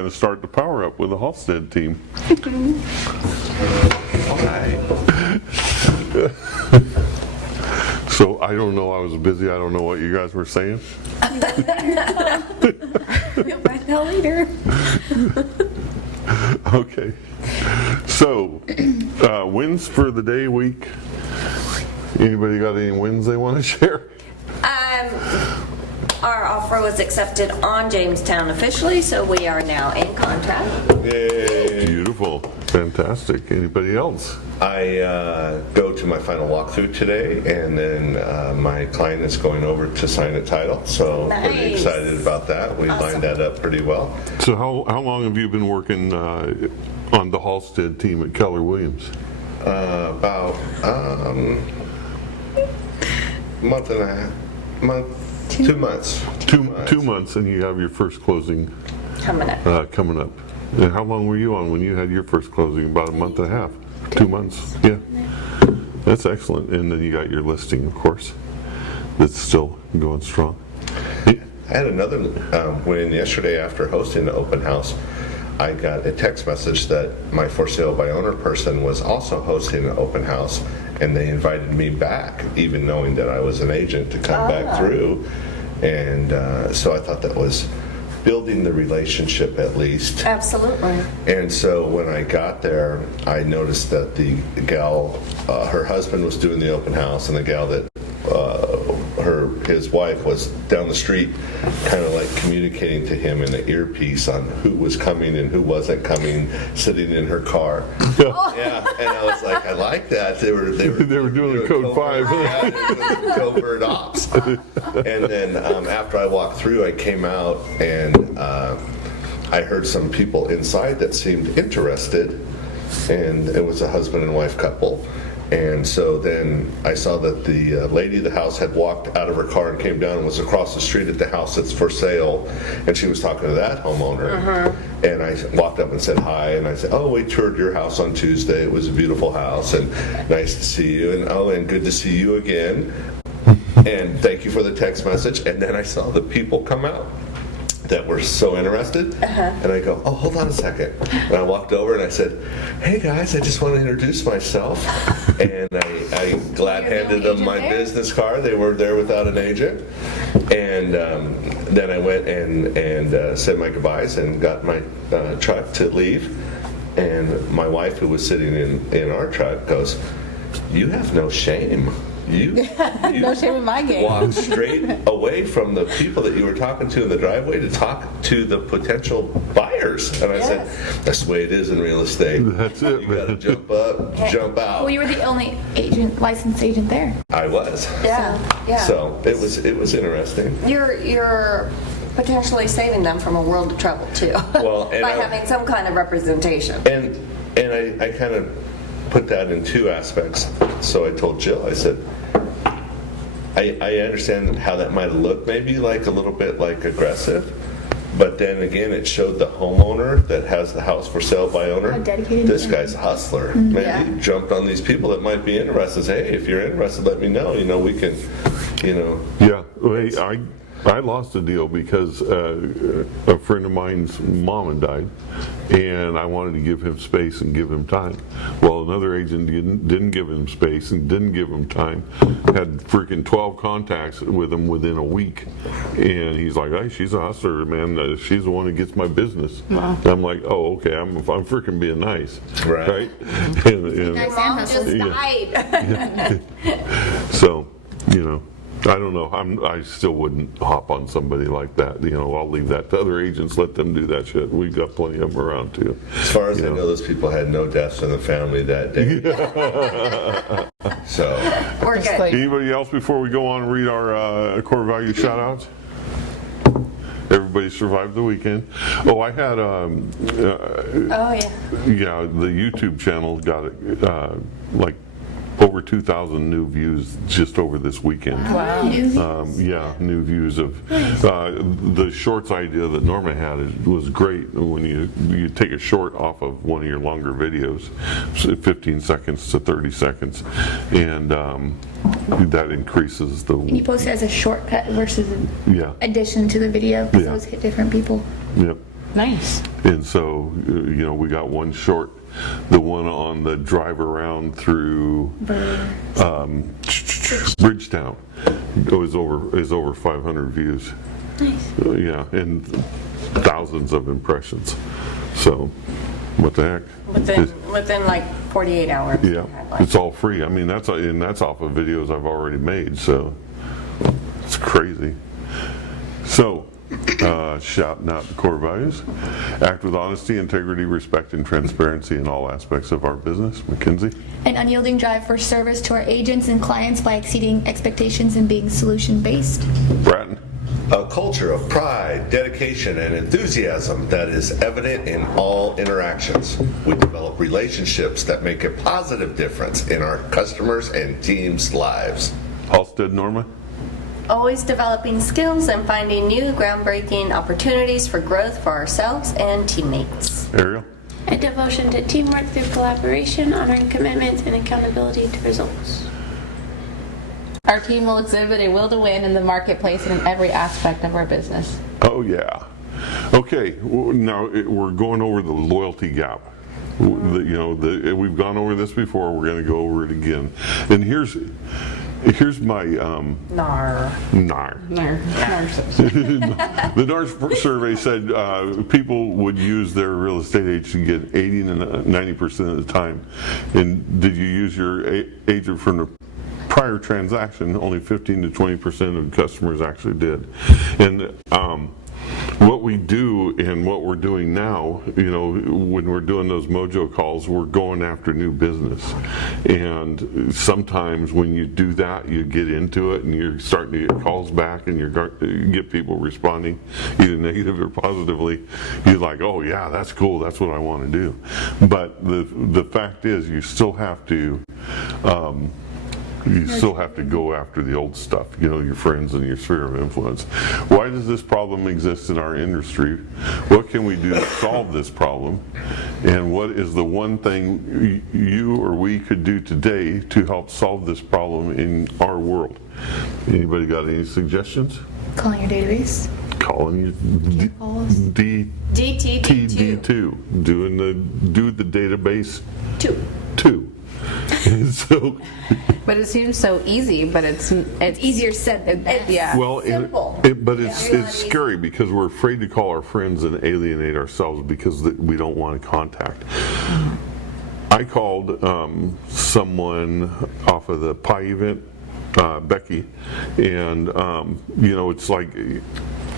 going to start the power up with the Halstead team. So I don't know, I was busy, I don't know what you guys were saying. You'll find out later. Okay, so wins for the day, week. Anybody got any wins they want to share? Our offer was accepted on Jamestown officially, so we are now in contract. Yay! Beautiful, fantastic. Anybody else? I go to my final walkthrough today, and then my client is going over to sign a title, so pretty excited about that. We lined that up pretty well. So how long have you been working on the Halstead team at Keller Williams? About month and a half, 2 months. Two months, and you have your first closing Coming up. coming up. And how long were you on when you had your first closing? About a month and a half. 2 months. Yeah. That's excellent. And then you got your listing, of course. That's still going strong. I had another win yesterday after hosting the open house. I got a text message that my for sale by owner person was also hosting an open house, and they invited me back, even knowing that I was an agent, to come back through. And so I thought that was building the relationship at least. Absolutely. And so when I got there, I noticed that the gal, her husband was doing the open house, and the gal that his wife was down the street, kind of like communicating to him in the earpiece on who was coming and who wasn't coming, sitting in her car. Yeah, and I was like, I like that. They were doing code 5. Covert ops. And then after I walked through, I came out and I heard some people inside that seemed interested, and it was a husband and wife couple. And so then I saw that the lady of the house had walked out of her car and came down and was across the street at the house that's for sale, and she was talking to that homeowner. And I walked up and said hi, and I said, oh, we toured your house on Tuesday. It was a beautiful house, and nice to see you, and oh, and good to see you again, and thank you for the text message. And then I saw the people come out that were so interested, and I go, oh, hold on a second. And I walked over and I said, hey guys, I just want to introduce myself. And I glad handed them my business card. They were there without an agent. And then I went and said my goodbyes and got my truck to leave. And my wife, who was sitting in our truck, goes, you have no shame. You no shame in my game. Walked straight away from the people that you were talking to in the driveway to talk to the potential buyers. And I said, that's the way it is in real estate. That's it, You got to jump up, jump out. Well, you were the only licensed agent there. I was. Yeah. So it was interesting. You're potentially saving them from a world of trouble too. Well, and by having some kind of representation. And I kind of put that in two aspects. So I told Jill, I said, I understand how that might look maybe like a little bit like aggressive, but then again it showed the homeowner that has the house for sale by owner, how dedicated this guy's a hustler. Maybe jumped on these people that might be interested. Say, hey, if you're interested, let me know. We can, Yeah, well, I lost a deal because a friend of mine's mom had died, and I wanted to give him space and give him time. Well, another agent didn't give him space and didn't give him time. Had freaking 12 contacts with him within a week, and he's like, "Hey, she's a hustler, man. She's the one who gets my business." Wow. And I'm like, "Oh, okay. I'm freaking being nice, right?" And Your mom just died. So, I don't know. I still wouldn't hop on somebody like that. I'll leave that to other agents. Let them do that shit. We've got plenty of them around too. As far as I know, those people had no deaths in the family that day. So We're good. Anybody else before we go on and read our core value shout outs? Everybody survived the weekend. Oh, I had the YouTube channel got like over 2,000 new views just over this weekend. Wow. New views of the shorts idea that Norma had was great. When you take a short off of one of your longer videos, 15 seconds to 30 seconds, and that increases the. And you post it as a shortcut versus an addition to the video, because those hit different people. Yep. Nice. And so, we got one short. The one on the drive around through Bridgetown is over 500 views. Nice. Yeah, and thousands of impressions. So, what the heck? Within like 48 hours. Yeah, it's all free. I mean, that's off of videos I've already made. So, it's crazy. So, shouting out the core values. Act with honesty, integrity, respect, and transparency in all aspects of our business. Mackenzie? An unyielding drive for service to our agents and clients by exceeding expectations and being solution-based. Bratton? A culture of pride, dedication, and enthusiasm that is evident in all interactions. We develop relationships that make a positive difference in our customers' and teams' lives. Halstead, Norma? Always developing skills and finding new groundbreaking opportunities for growth for ourselves and teammates. Ariel? A devotion to teamwork through collaboration, honoring commitment, and accountability to results. Our team will exhibit a will to win in the marketplace and in every aspect of our business. Oh, yeah. Okay, now we're going over the loyalty gap. We've gone over this before. We're going to go over it again. And here's my NAR. The NAR survey said people would use their real estate agent to get 80 to 90% of the time. And did you use your agent from the prior transaction? Only 15 to 20% of customers actually did. And what we do and what we're doing now, when we're doing those mojo calls, we're going after new business. And sometimes when you do that, you get into it and you're starting to get calls back and you get people responding either negative or positively. You're like, oh yeah, that's cool, that's what I want to do. But the fact is, you still have to go after the old stuff, your friends and your sphere of influence. Why does this problem exist in our industry? What can we do to solve this problem? And what is the one thing you or we could do today to help solve this problem in our world? Anybody got any suggestions? Calling your database. Calling your DTD2. Do the database 2. So, but it seems so easy, but it's Easier said than done. yeah. well, Simple. but it's scary because we're afraid to call our friends and alienate ourselves because we don't want to contact. I called someone off of the pie event, Becky, and it's like,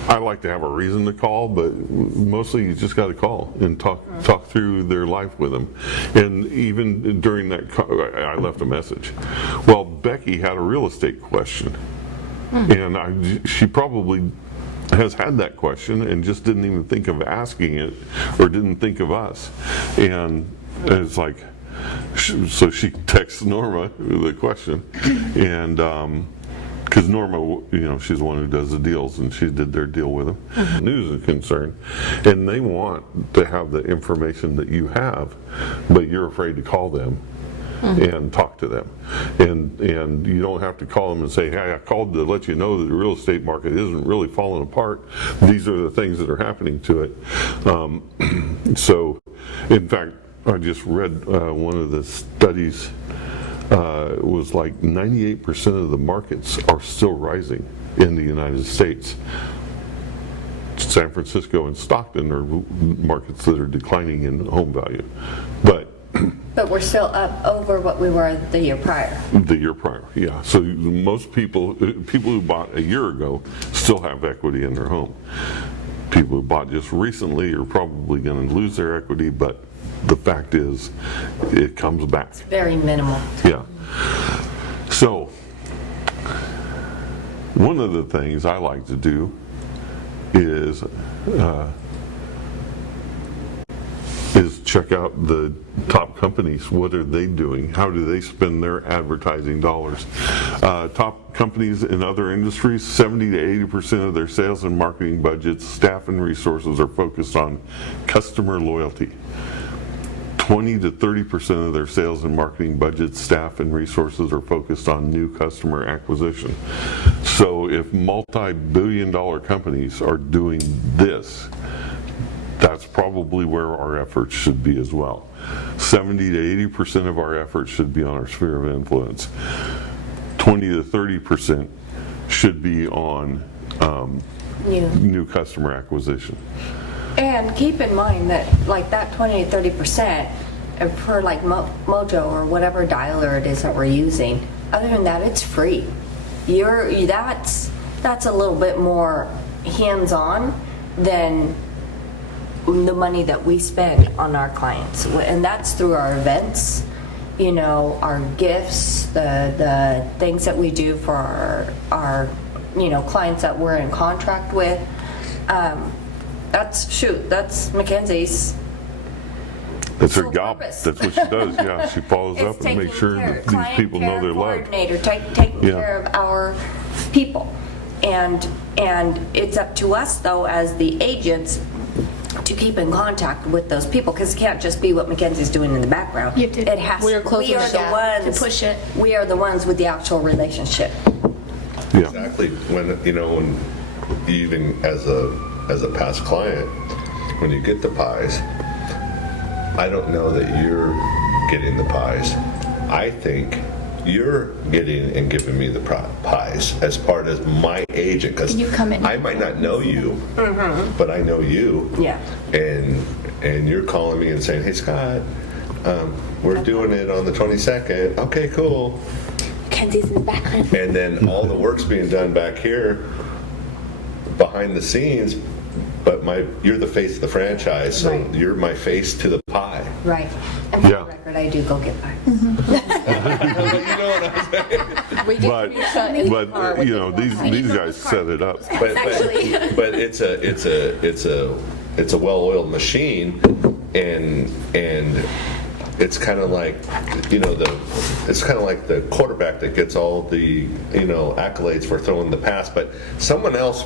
I like to have a reason to call, but mostly you just got to call and talk through their life with them. And even during that call, I left a message. Well, Becky had a real estate question, and she probably has had that question and just didn't even think of asking it or didn't think of us. And it's like, so she texts Norma the question, and because Norma, she's the one who does the deals, and she did their deal with them. News is concerned, and they want to have the information that you have, but you're afraid to call them and talk to them. And you don't have to call them and say, hey, I called to let you know that the real estate market isn't really falling apart. These are the things that are happening to it. So, in fact, I just read one of the studies. It was like 98% of the markets are still rising in the United States. San Francisco and Stockton are markets that are declining in home value. But we're still up over what we were the year prior. The year prior, yeah. So most people who bought a year ago still have equity in their home. People who bought just recently are probably going to lose their equity, but the fact is, it comes back. It's very minimal. Yeah. So, one of the things I like to do is check out the top companies. What are they doing? How do they spend their advertising dollars? Top companies in other industries, 70 to 80% of their sales and marketing budgets, staff, and resources are focused on customer loyalty. 20 to 30% of their sales and marketing budgets, staff, and resources are focused on new customer acquisition. So if multi-billion-dollar companies are doing this, That's probably where our efforts should be as well. 70 to 80% of our efforts should be on our sphere of influence. 20 to 30% should be on new customer acquisition. And keep in mind that like that 20 to 30% for like Mojo or whatever dialer it is that we're using, other than that, it's free. That's a little bit more hands-on than the money that we spend on our clients, and that's through our events, our gifts, the things that we do for our clients that we're in contract with. That's Mackenzie's. That's her sole job. purpose. That's what she does. Yeah, she follows up and makes sure that these people know they're loved. Taking care of our people, and it's up to us though as the agents to keep in contact with those people, because it can't just be what Mackenzie's doing in the background. You have to- It has. We are closer We are to the that, ones to push it. We are the ones with the actual relationship. Yeah. Exactly. When even as a past client, when you get the pies, I don't know that you're getting the pies. I think you're getting and giving me the pies as part of my agent, because You come in. I might not know you, but I know you. Yeah. And you're calling me and saying, "Hey Scott, we're doing it on the 22nd." Okay, cool. Kenzie's in the background. And then all the work's being done back here behind the scenes, but you're the face of the franchise, so Right. you're my face to the pie. Right. And for Yeah. the record, I do go get pie. You know what I'm saying? We But these guys set it up. But it's a well-oiled machine, and it's kind of like the quarterback that gets all the accolades for throwing the pass, but someone else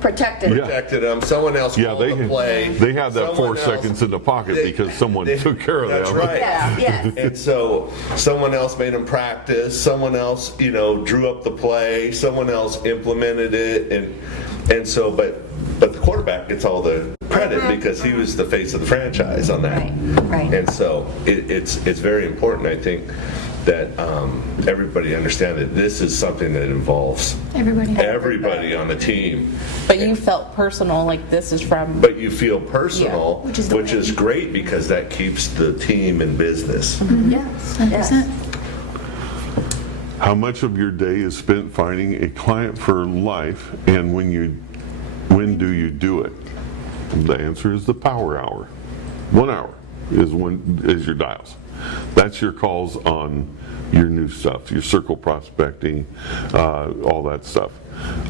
Protected. Yeah. protected them. Someone else Yeah, called the play. they had that 4 Someone else- seconds in the pocket because someone took care of That's them. right. Yeah, yes. And so someone else made them practice. Someone else, drew up the play. Someone else implemented it, and so, but the quarterback gets all the credit because he was the face of the franchise on that. Right. And so it's very important, I think, that everybody understand that this is something that involves everybody on the team. But you felt personal, like this is from. But you feel personal, Yeah, which is the way. great because that keeps the team in business. Yes. 100%. How much of your day is spent finding a client for life, and when do you do it? The answer is the power hour. 1 hour is your dials. That's your calls on your new stuff, your circle prospecting, all that stuff.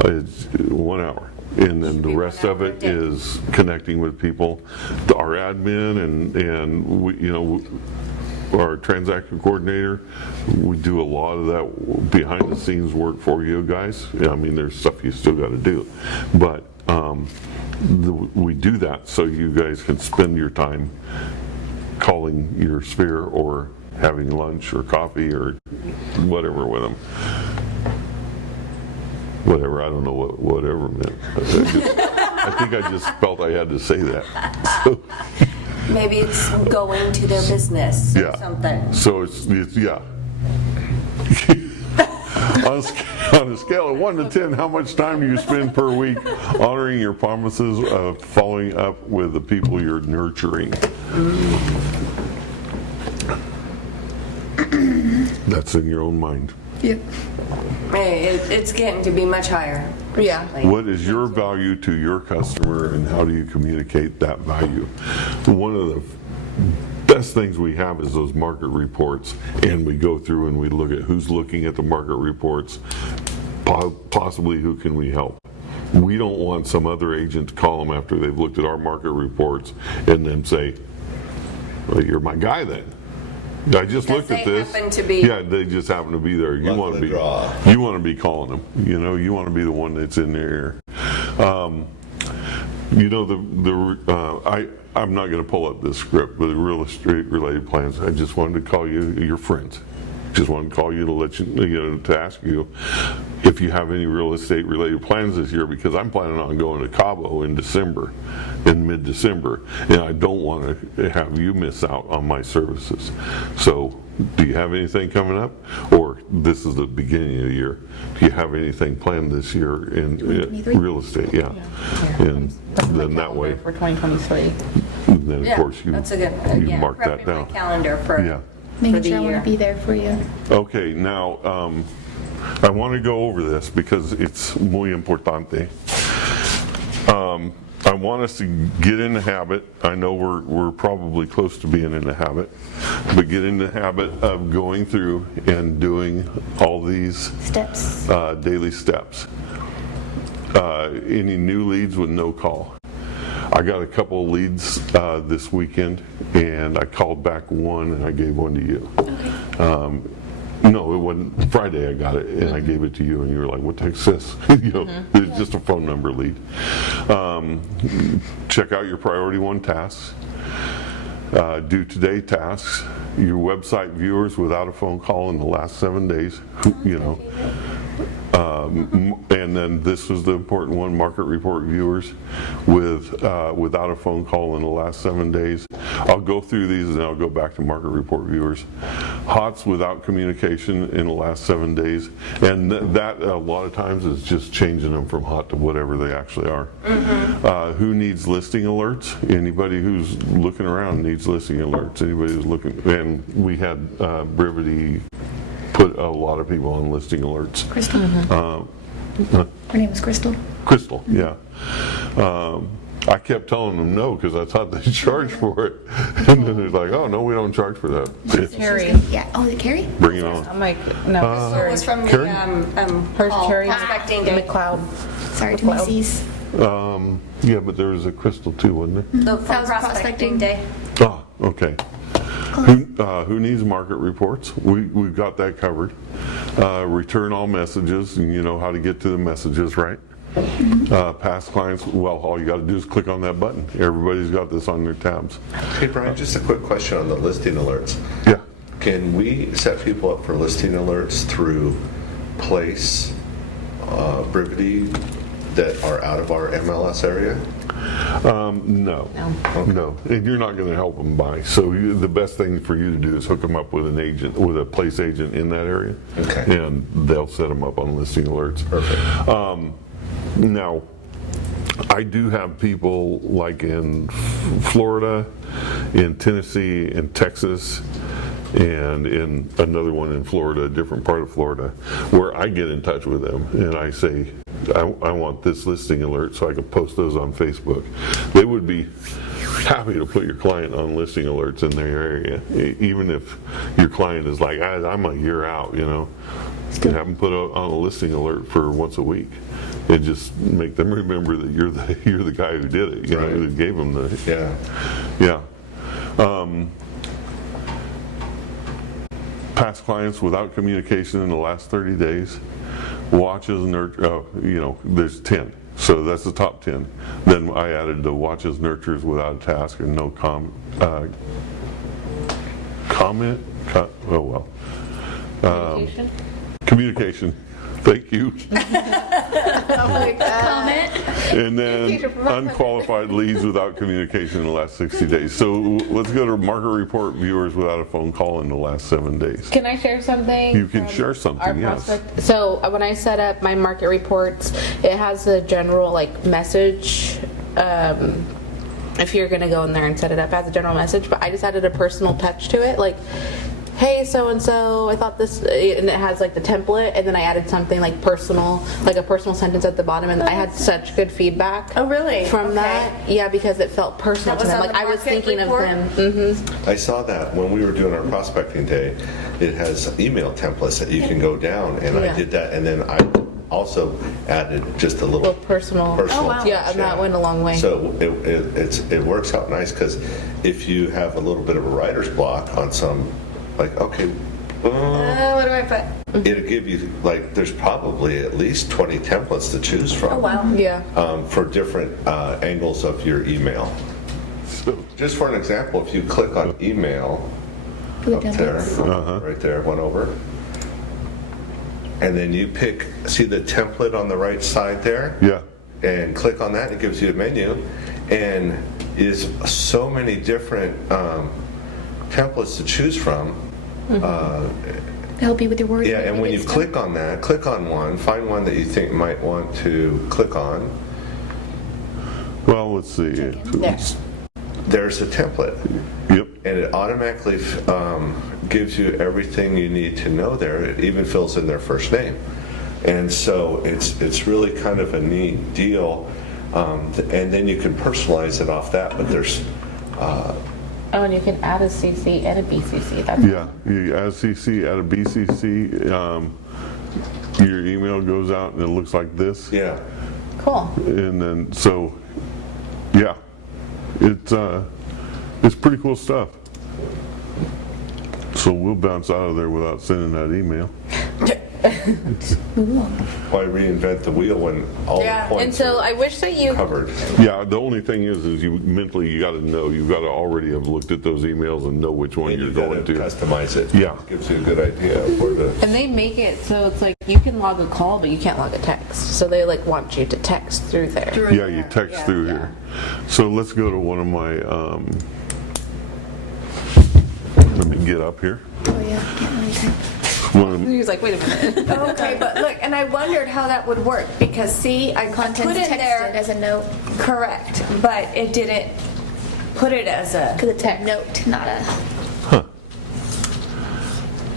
It's 1 hour. And then the rest of it is connecting with people. Our admin and we, our transaction coordinator, we do a lot of that behind the scenes work for you guys. I mean, there's stuff you still got to do, but we do that so you guys can spend your time calling your sphere or having lunch or coffee or whatever with them. Whatever, I don't know what whatever meant. I think I just felt I had to say that. So, Maybe it's going to their business or yeah. something. So it's yeah. On a scale of 1 to 10, how much time do you spend per week honoring your promises of following up with the people you're nurturing? That's in your own mind. Yep. Hey, it's getting to be much higher. Yeah. recently. What is your value to your customer, and how do you communicate that value? One of the best things we have is those market reports, and we go through and we look at who's looking at the market reports, possibly who can we help. We don't want some other agent to call them after they've looked at our market reports and then say, well, you're my guy then. I just looked at they this. happen to be- Yeah, they just happen to be there. You Luck want of to the be. draw. You want to be calling them. You want to be the one that's in their ear. I'm not going to pull up this script, but the real estate related plans. I just wanted to call you your friends. just wanted to call you to let to ask you if you have any real estate related plans this year, because I'm planning on going to Cabo in mid-December, and I don't want to have you miss out on my services. So, do you have anything coming up, or this is the beginning of the year? Do you have anything planned this year in real estate? Yeah. And then that way, For 2023. then of course you that's a good, you mark that prepping down. my calendar for Making the sure I want year. to be there for you. Okay, now I want to go over this because it's muy importante. I want us to get in the habit. I know we're probably close to being in the habit, but get in the habit of going through and doing all these Steps. daily steps. Any new leads with no call. I got a couple of leads this weekend, and I called back one, and I gave one to you. No, it wasn't. Friday I got it, and I gave it to you, and you were like, "What the heck's this?" It's just a phone number lead. Check out your priority one tasks. Do today tasks. Your website viewers without a phone call in the last 7 days. And then this was the important one: market report viewers without a phone call in the last 7 days. I'll go through these and I'll go back to market report viewers. HOTS without communication in the last 7 days, and that a lot of times is just changing them from hot to whatever they actually are. Who needs listing alerts? Anybody who's looking around needs listing alerts. Anybody who's looking, and we had Brevity put a lot of people on listing alerts. Crystal. Her name is Crystal. Crystal, yeah. I kept telling them no because I thought they charged for it, and then they're like, "Oh no, we don't charge for that." Carrie. Yeah. Oh, is it Carrie? Bring it on. I'm like, no, So it was from the Carrie? Hers call, Carrie prospecting day. McLeod. Sorry to Macy's. Yeah, but there was a Crystal too, wasn't there? The That was prospecting day. Oh, okay. Who needs market reports? We've got that covered. Return all messages, and you know how to get to the messages, right? Past clients, well, all you got to do is click on that button. Everybody's got this on their tabs. Hey Brian, just a quick question on the listing alerts. Yeah. Can we set people up for listing alerts through Place, Brevity, that are out of our MLS area? No. And you're not going to help them buy. So the best thing for you to do is hook them up with an agent, with a Place agent in that area. Okay. And they'll set them up on listing alerts. Perfect. Now, I do have people like in Florida, in Tennessee, in Texas, and in another one in Florida, a different part of Florida, where I get in touch with them and I say, I want this listing alert so I can post those on Facebook. They would be happy to put your client on listing alerts in their area, even if your client is like, I'm a year out, you know. You can have them put on a listing alert for once a week, and just make them remember that you're the guy who did it, you know, who gave them the yeah. Past clients without communication in the last 30 days. Watches, there's 10. So that's the top 10. Then I added the watches, nurtures without a task, and no comment. Communication. Thank you. Comment. And then unqualified leads without communication in the last 60 days. So let's go to market report viewers without a phone call in the last 7 days. Can I share something? You can share something, our yes. prospect? So when I set up my market reports, it has a general message. If you're gonna go in there and set it up as a general message, but I just added a personal touch to it, like, hey, so and so, I thought this, and it has the template, and then I added something personal, a personal sentence at the bottom, and I had such good feedback. Oh, really? From that, yeah, because it felt personal That to was them. on the I was market thinking report? of them. I saw that when we were doing our prospecting day. It has email templates that you can go down, and I Yeah. did that, and then I also added just a little Well, personal. Oh, wow. Yeah, and that went a long way. So it works out nice, because if you have a little bit of a writer's block on some, okay, What do I put? it'll give you there's probably at least 20 templates to choose from. Oh, wow. Yeah. For different angles of your email. Just for an example, if you click on email, For the up there, templates. right there, one over. And then you pick, see the template on the right side there? Yeah. And click on that, it gives you a menu, and is so many different templates to choose from. Help you with your word. Yeah, and when you click on that, click on one, find one that you think might want to click on. Well, let's see. Next. There's a template, Yep. and it automatically gives you everything you need to know there. It even fills in their first name. And so it's really kind of a neat deal. And then you can personalize it off that, but there's Oh, and you can add a CC and a BCC. That's Yeah, you add CC, add a BCC, your email goes out and it looks like this. yeah. cool. And then, so, yeah, it's pretty cool stuff. So we'll bounce out of there without sending that email. Why reinvent the wheel when all Yeah, the And points so are I wish that you covered? Yeah, the only thing is you mentally, you got to know, you've got to already have looked at those emails and know which one And you're you gotta going to. customize it. Yeah. Gives you a good idea of where to. And they make it so it's like you can log a call, but you can't log a text. So they like want you to text through there. Yeah, you text through here. So let's go to one of my, let me get up here. Oh yeah, can't really type. One of- He's like, wait a minute. Okay, but look, and I wondered how that would work, because see, I put Contents in texted there, as a note. correct, but it didn't put it as a, Because it's a note, not a.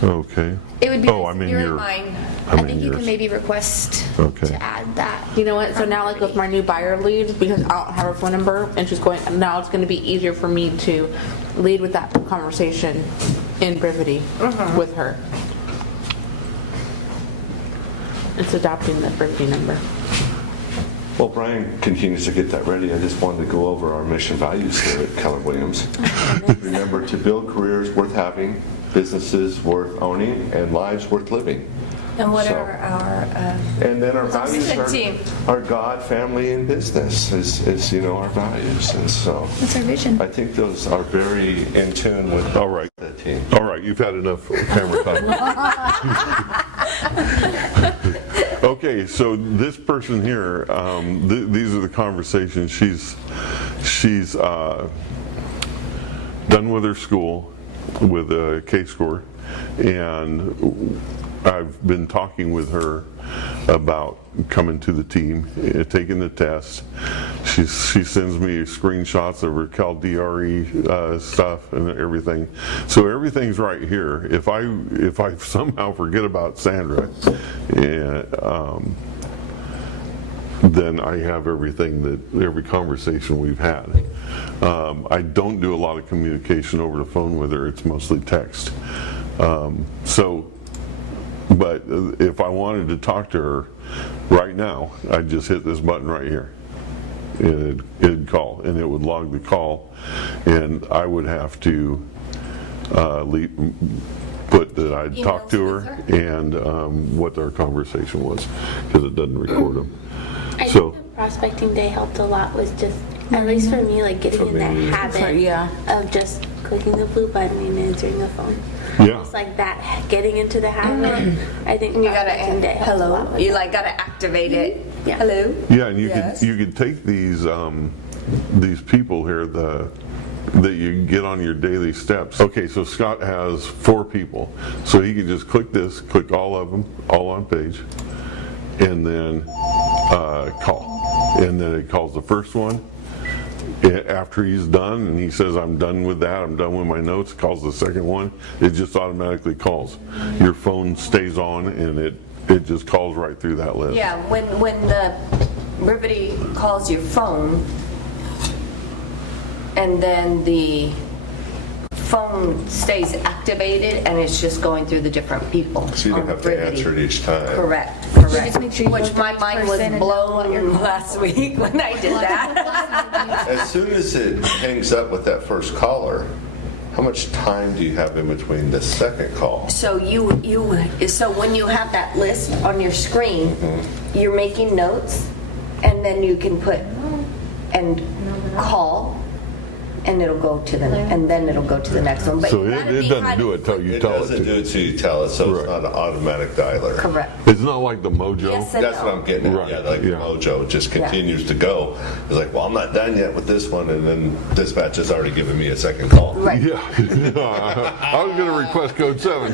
Okay. It would be Oh, nice I'm if in you're your, mine. I I'm think in you yours. can maybe request Okay. to add that. You know what? So now, like with my new buyer leads, because I don't have her phone number, and she's going. Now it's going to be easier for me to lead with that conversation in brevity with her. It's adopting the brevity number. Well, Brian continues to get that ready. I just wanted to go over our mission values here at Keller Williams. Remember to build careers worth having, businesses worth owning, and lives worth living. And what So- are our, And then our values team. are God, family, and business is our values. And so That's our vision. I think those are very in tune with All right. the team. All right, you've had enough camera time. Okay, so this person here, these are the conversations. She's done with her school with a K-score, and I've been talking with her about coming to the team, taking the test. She sends me screenshots of her CalDRE stuff and everything. So everything's right here. If I somehow forget about Sandra, then I have everything every conversation we've had. I don't do a lot of communication over the phone with her. It's mostly text. But if I wanted to talk to her right now, I'd just hit this button right here. It'd call, and it would log the call, and I would have to put that I'd talked to her and what our conversation was, because it doesn't record them. I So- think the prospecting day helped a lot with just, at least for me, like getting in that habit Yeah. of just clicking the blue button and answering the phone. Yeah. It's like that, getting into the habit. I think you gotta, prospecting day helped a lot hello, with you that. like gotta activate it. Yeah. Hello? Yeah, and Yes. you could take these people here that you get on your daily steps. Okay, so Scott has 4 people, so he can just click this, click all of them, all on page, and then call, and then it calls the first one. After he's done and he says, I'm done with that, I'm done with my notes, calls the second one, it just automatically calls. Your phone stays on and it just calls right through that list. Yeah, when the Brevity calls your phone, and then the phone stays activated, and it's just going through the different people. So you don't on have to Brevity. answer it each time. Correct, just correct. make sure you Which go to my each mind was person and know what blown last week when I did that. As soon as it hangs up with that first caller, how much time do you have in between the second call? So so when you have that list on your screen, you're making notes, and then you can put and call and it'll go to the, and then it'll go to the next one. But So you gotta it be doesn't kind do of- it till you It tell it doesn't do to. it till you tell it, so Right. it's not an automatic dialer. Correct. It's not like the Mojo. Yes and That's no. what I'm getting at. Right, Yeah, like yeah. Mojo just continues to go. It's like, well, I'm not done yet with this one, and then dispatch has already given me a second call. Right. Yeah. I was going to request code 7.